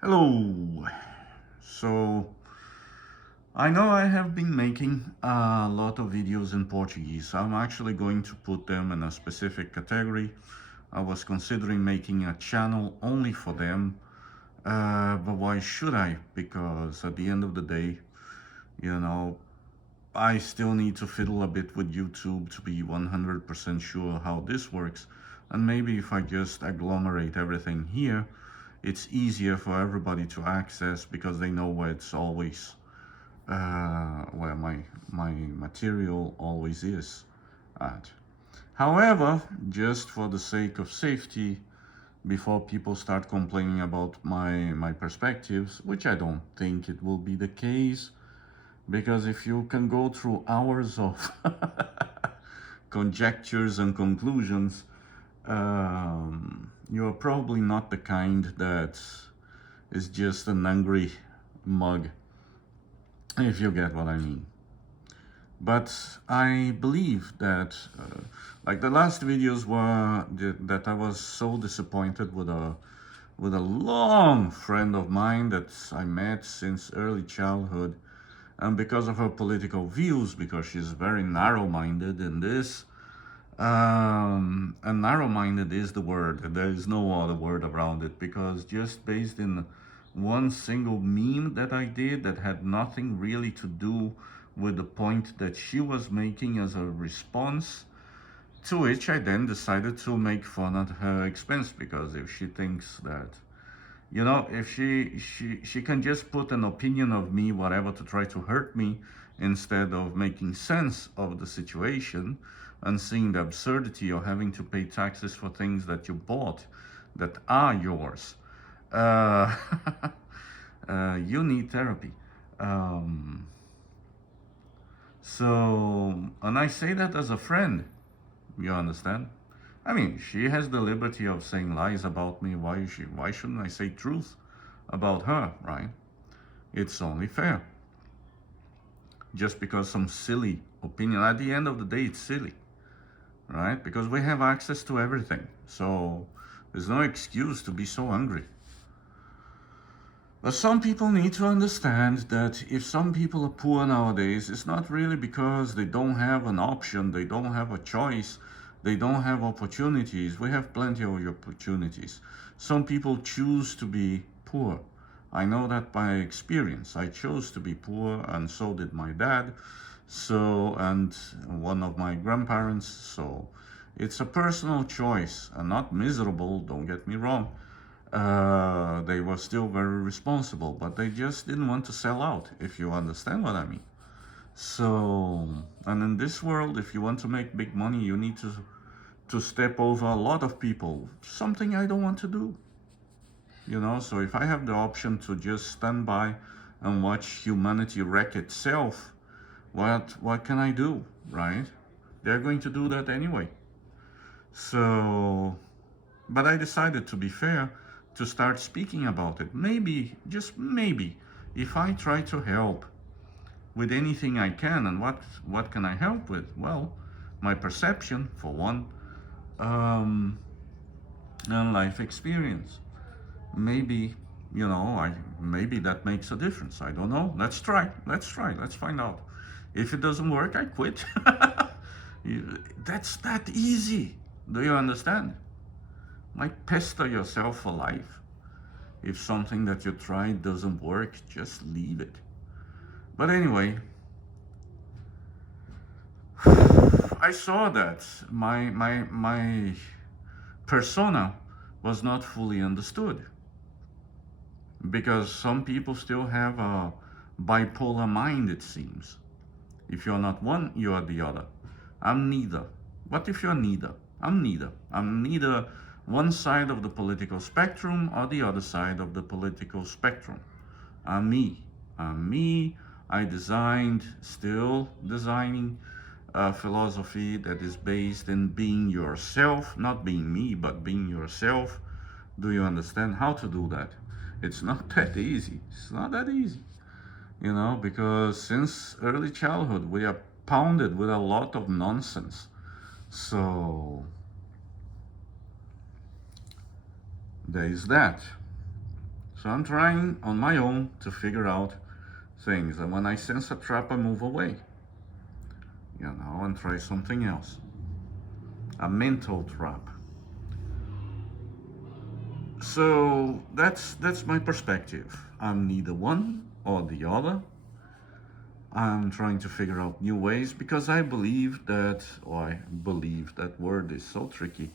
Hello. So, I know I have been making a lot of videos in Portuguese. I'm actually going to put them in a specific category. I was considering making a channel only for them. But why should I? Because at the end of the day, you know, I still need to fiddle a bit with YouTube to be 100% sure how this works. And maybe if I just agglomerate everything here, it's easier for everybody to access because they know where it's always where my material always is at. However, just for the sake of safety, before people start complaining about my perspectives, which I don't think it will be the case, because if you can go through hours of conjectures and conclusions, you're probably not the kind that is just an angry mug, if you get what I mean. But I believe that, like the last videos were that I was so disappointed with a long friend of mine that I met since early childhood, and because of her political views, because she's very narrow-minded in this, and narrow-minded is the word. There is no other word around it, because just based in one single meme that I did that had nothing really to do with the point that she was making as a response, to which I then decided to make fun at her expense, because if she thinks that, if she can just put an opinion of me, whatever, to try to hurt me instead of making sense of the situation and seeing the absurdity of having to pay taxes for things that you bought that are yours. Uh, you need therapy. Um, and I say that as a friend, you understand? I mean, she has the liberty of saying lies about me. Why shouldn't I say truth about her, right? It's only fair. Just because some silly opinion, at the end of the day, it's silly, right? Because we have access to everything. So there's no excuse to be so angry. But some people need to understand that if some people are poor nowadays, it's not really because they don't have an option, they don't have a choice, they don't have opportunities. We have plenty of opportunities. Some people choose to be poor. I know that by experience. I chose to be poor, and so did my dad. So, and one of my grandparents. So, it's a personal choice and not miserable, don't get me wrong. They were still very responsible, but they just didn't want to sell out, if you understand what I mean. So, and in this world, if you want to make big money, you need to step over a lot of people, something I don't want to do. So if I have the option to just stand by and watch humanity wreck itself, what can I do, right? They're going to do that anyway. So, but I decided, to be fair, to start speaking about it. Maybe, just maybe, if I try to help with anything I can, and what can I help with? Well, my perception, for one, um, and life experience. Maybe, maybe that makes a difference. I don't know. Let's try. Let's try. Let's find out. If it doesn't work, I quit. That's that easy. Do you understand? Like, pester yourself for life. If something that you tried doesn't work, just leave it. But anyway, I saw that my persona was not fully understood, because some people still have a bipolar mind, it seems. If you're not one, you are the other. I'm neither. What if you're neither? I'm neither. I'm neither one side of the political spectrum or the other side of the political spectrum. I'm me. I'm me. I designed, still designing, a philosophy that is based in being yourself, not being me, but being yourself. Do you understand how to do that? It's not that easy. It's not that easy, because since early childhood we are pounded with a lot of nonsense. So there is that. So I'm trying on my own to figure out things. And when I sense a trap, I move away, and try something else. A mental trap. So that's my perspective. I'm neither one or the other. I'm trying to figure out new ways because I believe that, or I believe that word is so tricky.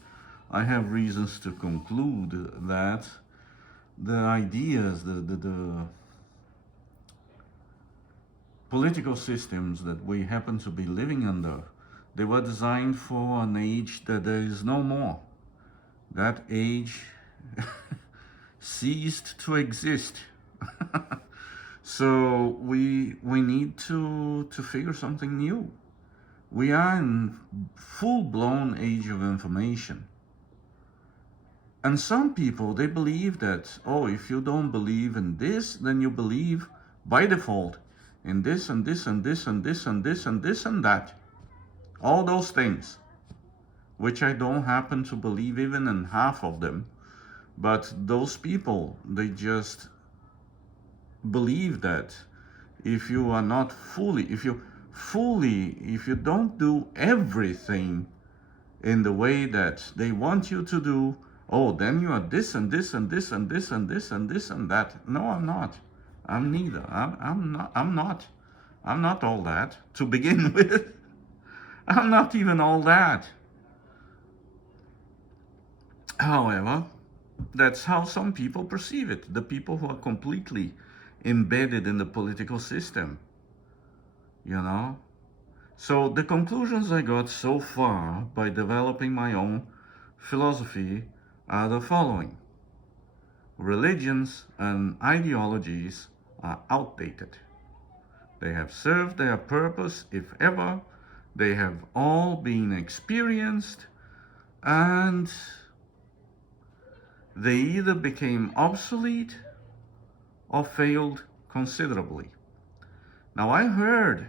I have reasons to conclude that the ideas, the political systems that we happen to be living under, they were designed for an age that there is no more. That age ceased to exist. So we need to figure something new. We are in full-blown age of information. And some people, they believe that, oh, if you don't believe in this, then you believe by default in this and this and this and this and this and this and that. All those things, which I don't happen to believe even in half of them. But those people, they just believe that if you are not fully, if you don't do everything in the way that they want you to do, oh, then you are this and this and this and this and this and this and that. No, I'm not. I'm neither. I'm not all that to begin with. I'm not even all that. However, that's how some people perceive it. The people who are completely embedded in the political system, you know? So the conclusions I got so far by developing my own philosophy are the following. Religions and ideologies are outdated. They have served their purpose, if ever. They have all been experienced, and they either became obsolete or failed considerably. Now, I heard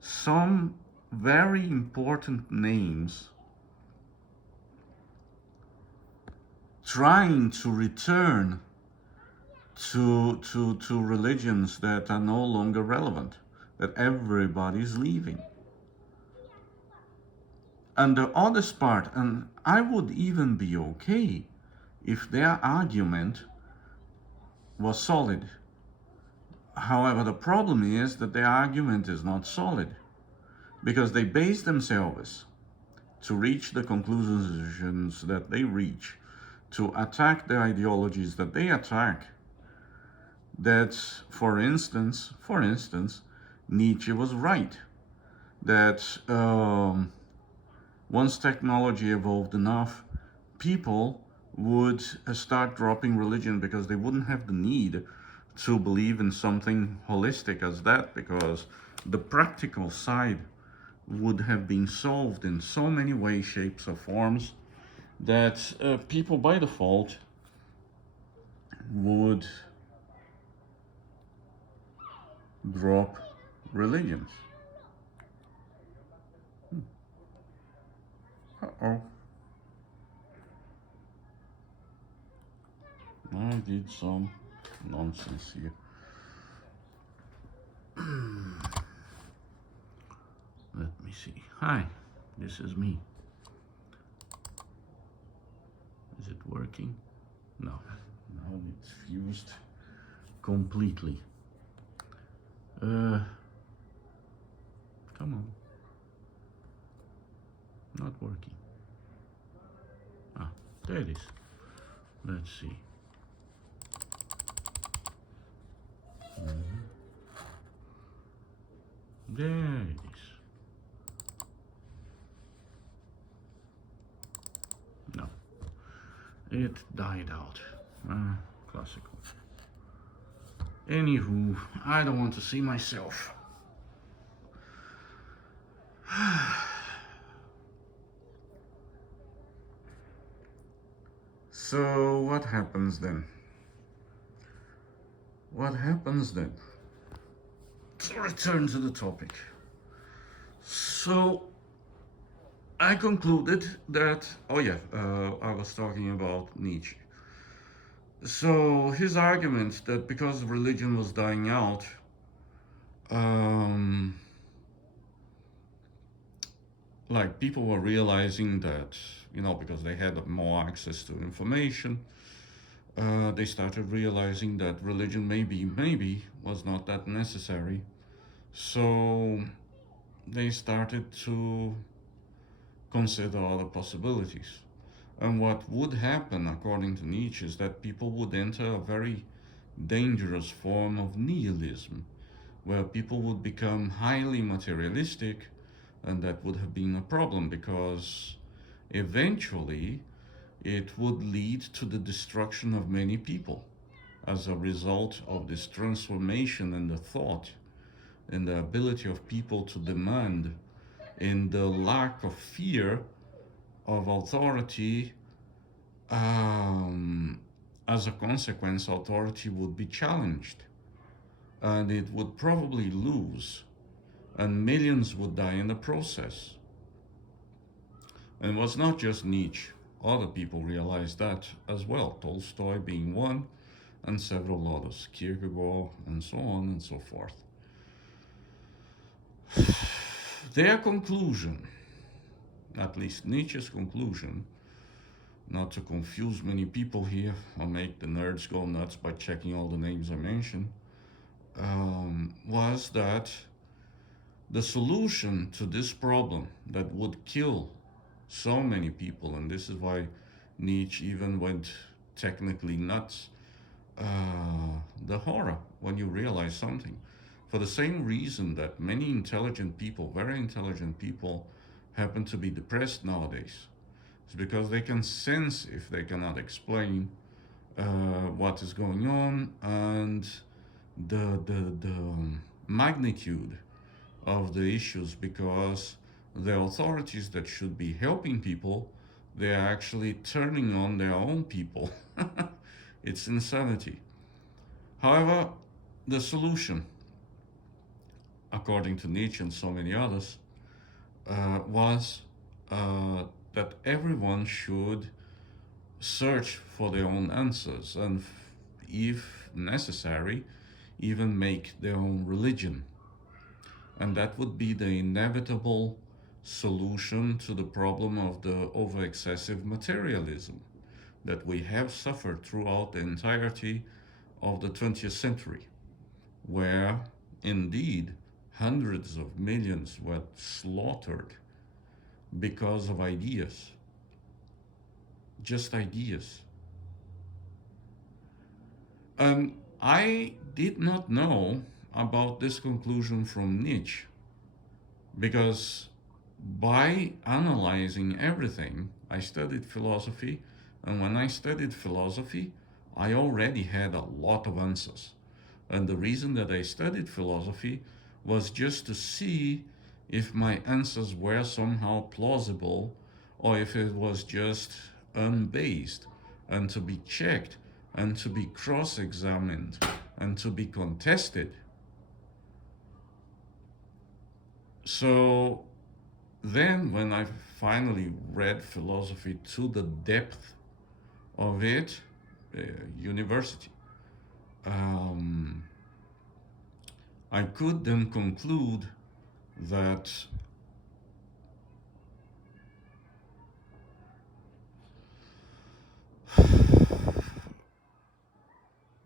some very important names trying to return to religions that are no longer relevant, that everybody's leaving. And the oddest part, and I would even be okay if their argument was solid. However, the problem is that their argument is not solid because they base themselves to reach the conclusions that they reach, to attack the ideologies that they attack. That, for instance, Nietzsche was right. That once technology evolved enough, people would start dropping religion because they wouldn't have the need to believe in something holistic as that, because the practical side would have been solved in so many ways, shapes, or forms that people by default would drop religions. Uh-oh. I did some nonsense here. Let me see. Hi, this is me. Is it working? No. Now it's fused completely. Come on. Not working. Ah, there it is. Let's see. There it is. No. It died out. Classical. Anywho, I don't want to see myself. So what happens then? What happens then? To return to the topic. So I concluded that, I was talking about Nietzsche. So his argument that because religion was dying out, um, like people were realizing that, because they had more access to information, they started realizing that religion maybe was not that necessary. So they started to consider other possibilities. And what would happen, according to Nietzsche, is that people would enter a very dangerous form of nihilism, where people would become highly materialistic, and that would have been a problem because eventually it would lead to the destruction of many people as a result of this transformation in the thought and the ability of people to demand, in the lack of fear of authority. um, as a consequence, authority would be challenged and it would probably lose, and millions would die in the process. And it was not just Nietzsche, other people realized that as well, Tolstoy being one, and several others, Kierkegaard, and so on and so forth. Their conclusion, at least Nietzsche's conclusion, not to confuse many people here or make the nerds go nuts by checking all the names I mentioned, was that the solution to this problem that would kill so many people, and this is why Nietzsche even went technically nuts, the horror when you realize something. For the same reason that many intelligent people, very intelligent people, happen to be depressed nowadays. It's because they can sense, if they cannot explain what is going on, and the magnitude of the issues, because the authorities that should be helping people, they are actually turning on their own people. It's insanity. However, the solution, according to Nietzsche and so many others, was that everyone should search for their own answers and, if necessary, even make their own religion. And that would be the inevitable solution to the problem of the over excessive materialism that we have suffered throughout the entirety of the 20th century, where indeed hundreds of millions were slaughtered because of ideas, just ideas. And I did not know about this conclusion from Nietzsche because by analyzing everything, I studied philosophy, and when I studied philosophy, I already had a lot of answers. And the reason that I studied philosophy was just to see if my answers were somehow plausible or if it was just unbased, and to be checked and to be cross examined and to be contested. So then, when I finally read philosophy to the depth of it, uh, university, um, I could then conclude that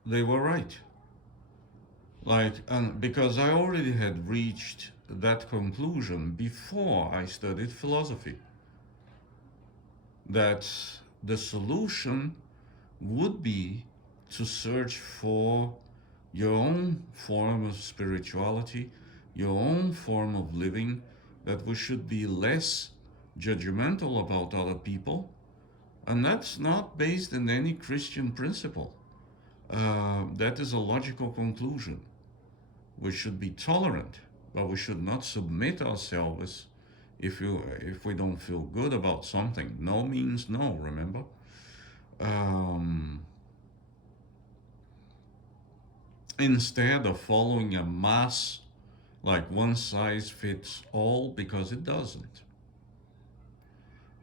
they were right. Like, and because I already had reached that conclusion before I studied philosophy, that the solution would be to search for your own form of spirituality, your own form of living, that we should be less judgmental about other people. And that's not based in any Christian principle. That is a logical conclusion. We should be tolerant, but we should not submit ourselves if we don't feel good about something. No means no, remember? Um, Instead of following a mass, like one size fits all, because it doesn't.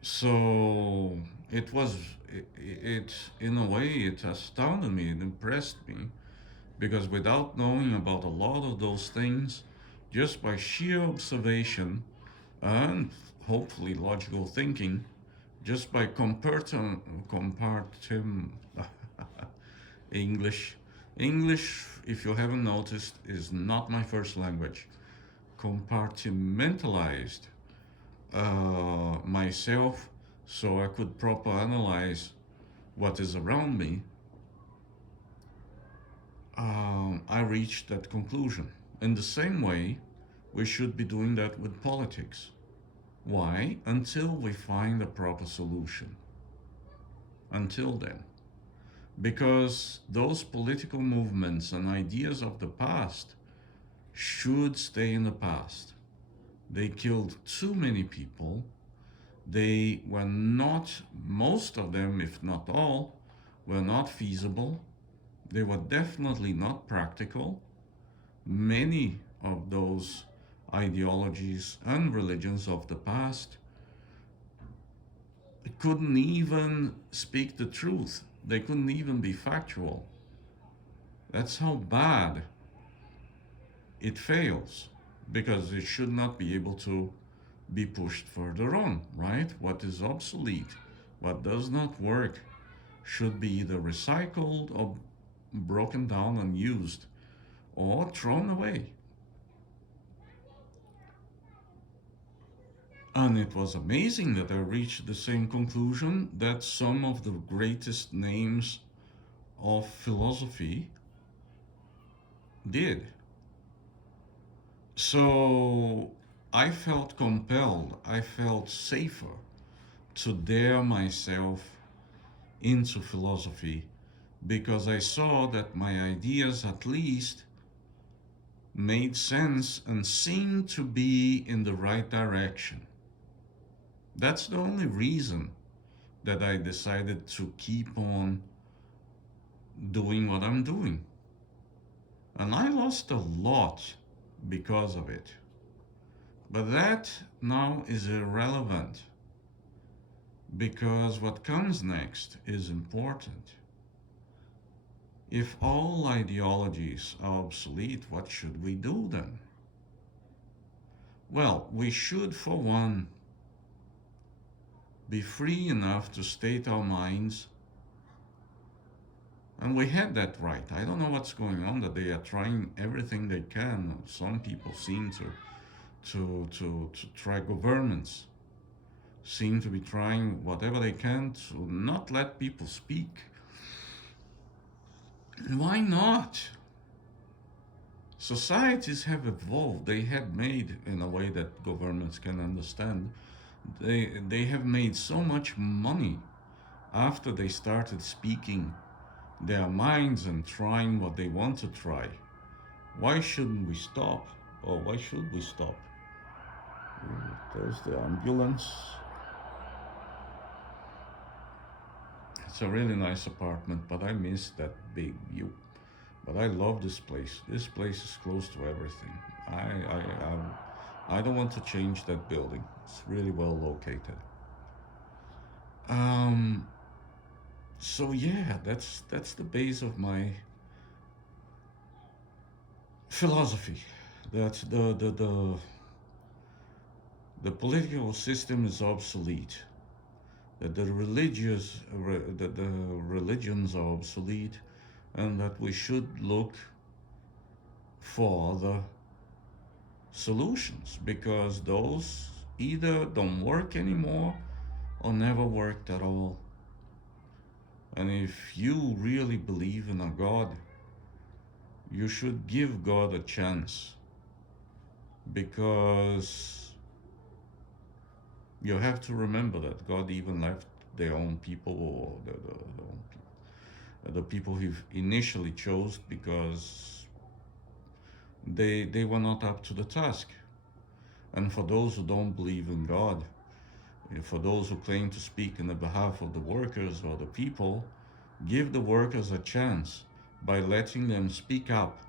So it was, it in a way, it astounded me, it impressed me, because without knowing about a lot of those things, just by sheer observation and hopefully logical thinking, just by compartim English. English, if you haven't noticed, is not my first language. Compartmentalized myself so I could proper analyze what is around me, I reached that conclusion. In the same way, we should be doing that with politics. Why? Until we find a proper solution. Until then. Because those political movements and ideas of the past should stay in the past. They killed too many people. They were not, most of them, if not all, were not feasible. They were definitely not practical. Many of those ideologies and religions of the past couldn't even speak the truth. They couldn't even be factual. That's how bad it fails, because it should not be able to be pushed further on, right? What is obsolete, what does not work, should be either recycled or broken down and used or thrown away. And it was amazing that I reached the same conclusion that some of the greatest names of philosophy did. So I felt compelled, I felt safer to dare myself into philosophy, because I saw that my ideas at least made sense and seemed to be in the right direction. That's the only reason that I decided to keep on doing what I'm doing. And I lost a lot because of it. But that now is irrelevant, because what comes next is important. If all ideologies are obsolete, what should we do then? Well, we should, for one, be free enough to state our minds. And we had that right. I don't know what's going on, that they are trying everything they can. Some people seem to try, governments seem to be trying whatever they can to not let people speak. Why not? Societies have evolved. They have made, in a way that governments can understand, they have made so much money after they started speaking their minds and trying what they want to try. Why shouldn't we stop? Or why should we stop? There's the ambulance. It's a really nice apartment, but I miss that big view. But I love this place. This place is close to everything. I don't want to change that building. It's really well located. Um, so yeah, that's the base of my philosophy. That the political system is obsolete. That the religions are obsolete, and that we should look for other solutions, because those either don't work anymore or never worked at all. And if you really believe in a God, you should give God a chance, because you have to remember that God even left their own people, or the people he initially chose, because they were not up to the task. And for those who don't believe in God, for those who claim to speak in the behalf of the workers or the people, give the workers a chance by letting them speak up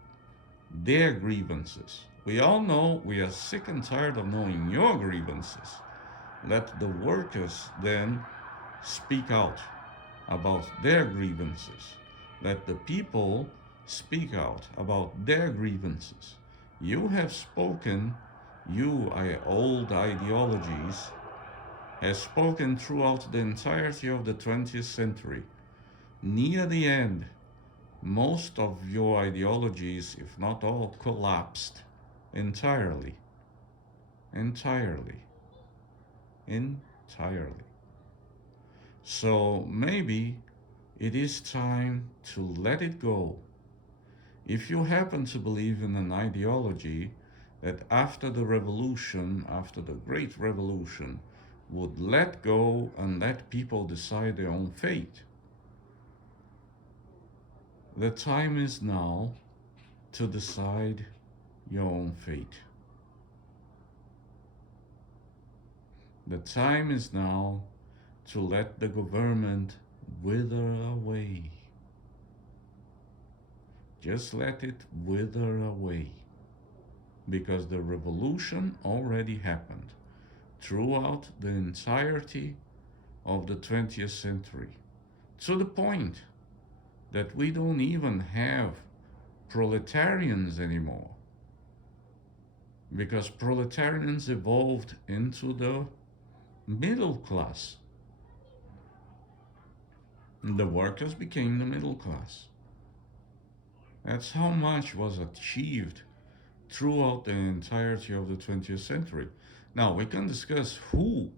their grievances. We all know, we are sick and tired of knowing your grievances. Let the workers then speak out about their grievances. Let the people speak out about their grievances. You have spoken, you, old ideologies, has spoken throughout the entirety of the 20th century. Near the end, most of your ideologies, if not all, collapsed entirely. Entirely. Entirely. So maybe it is time to let it go. If you happen to believe in an ideology that after the revolution, after the Great Revolution, would let go and let people decide their own fate, the time is now to decide your own fate. The time is now to let the government wither away. Just let it wither away. Because the revolution already happened throughout the entirety of the 20th century. To the point that we don't even have proletarians anymore. Because proletarians evolved into the middle class. The workers became the middle class. That's how much was achieved throughout the entirety of the 20th century. Now we can discuss who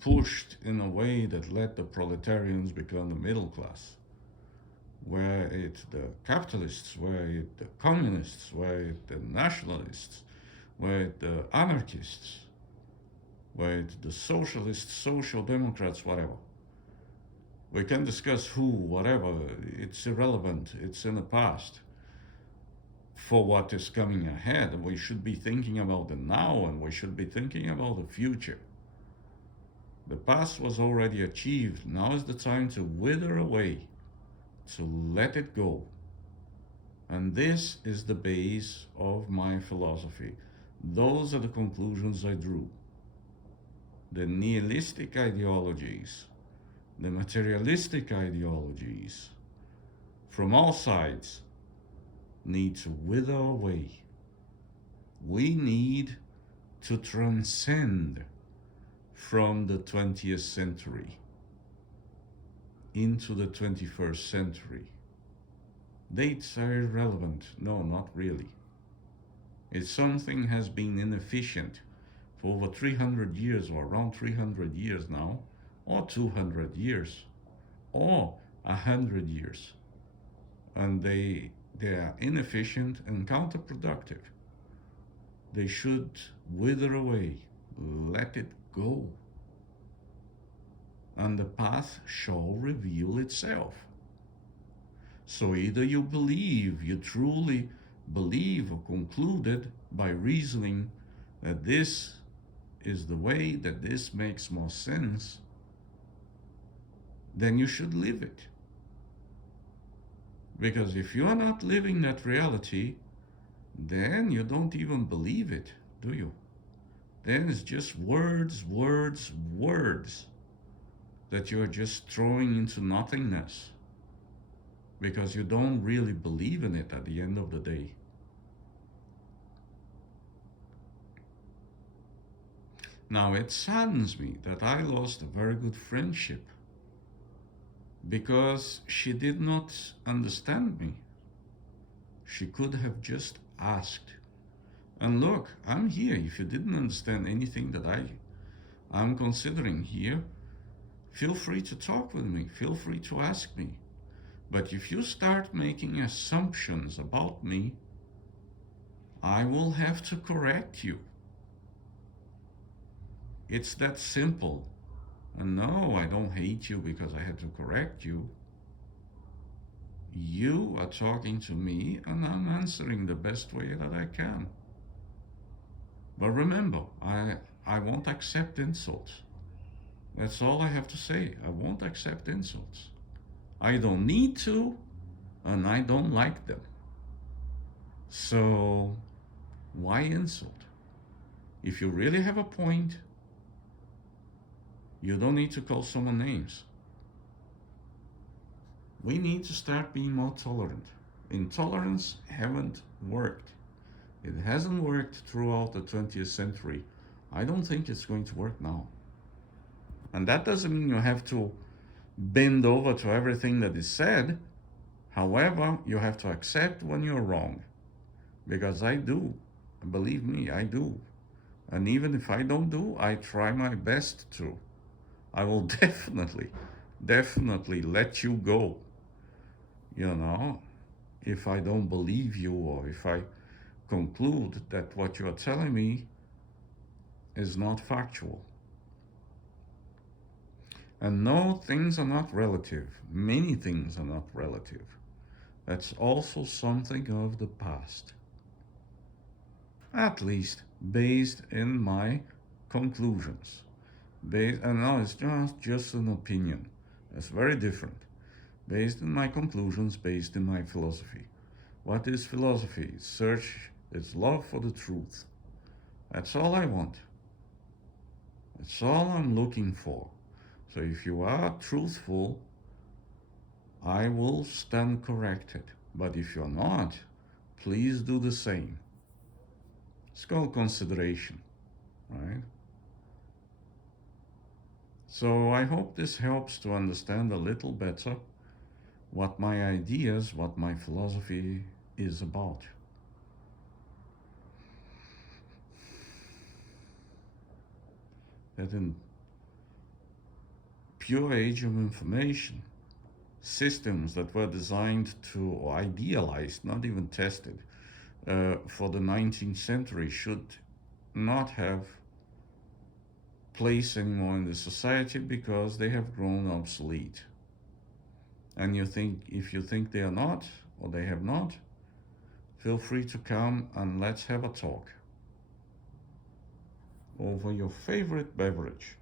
pushed in a way that let the proletarians become the middle class. Were it the capitalists, were it the communists, were it the nationalists, were it the anarchists, were it the socialists, social democrats, whatever. We can discuss who, whatever, it's irrelevant, it's in the past. For what is coming ahead, we should be thinking about the now and we should be thinking about the future. The past was already achieved, now is the time to wither away, to let it go. And this is the base of my philosophy. Those are the conclusions I drew. The nihilistic ideologies, the materialistic ideologies, from all sides, need to wither away. We need to transcend from the 20th century into the 21st century. Dates are irrelevant. No, not really. If something has been inefficient for over 300 years, or around 300 years now, or 200 years, or 100 years, and they are inefficient and counterproductive, they should wither away. Let it go. And the path shall reveal itself. So either you believe, you truly believe or concluded by reasoning that this is the way, that this makes more sense, then you should live it. Because if you are not living that reality, then you don't even believe it, do you? Then it's just words, words, words that you are just throwing into nothingness. Because you don't really believe in it at the end of the day. Now it saddens me that I lost a very good friendship because she did not understand me. She could have just asked. And look, I'm here. If you didn't understand anything that I'm considering here, feel free to talk with me. Feel free to ask me. But if you start making assumptions about me, I will have to correct you. It's that simple. And no, I don't hate you because I had to correct you. You are talking to me and I'm answering the best way that I can. But remember, I won't accept insults. That's all I have to say. I won't accept insults. I don't need to, and I don't like them. So, why insult? If you really have a point, You don't need to call someone names. We need to start being more tolerant. Intolerance haven't worked. It hasn't worked throughout the 20th century. I don't think it's going to work now. And that doesn't mean you have to bend over to everything that is said. However, you have to accept when you're wrong. Because I do. Believe me, I do. And even if I don't do, I try my best to. I will definitely let you go. You know, if I don't believe you, or if I conclude that what you are telling me is not factual. And no, things are not relative. Many things are not relative. That's also something of the past. At least based in my conclusions. And now it's just an opinion. That's very different. Based in my conclusions, based in my philosophy. What is philosophy? Search, it's love for the truth. That's all I want. That's all I'm looking for. So if you are truthful, I will stand corrected. But if you're not, please do the same. It's called consideration, right? So I hope this helps to understand a little better what my ideas, what my philosophy is about. That in pure age of information, systems that were designed to, or idealized, not even tested, for the 19th century should not have place anymore in the society because they have grown obsolete. And if you think they are not, or they have not, feel free to come and let's have a talk over your favorite beverage.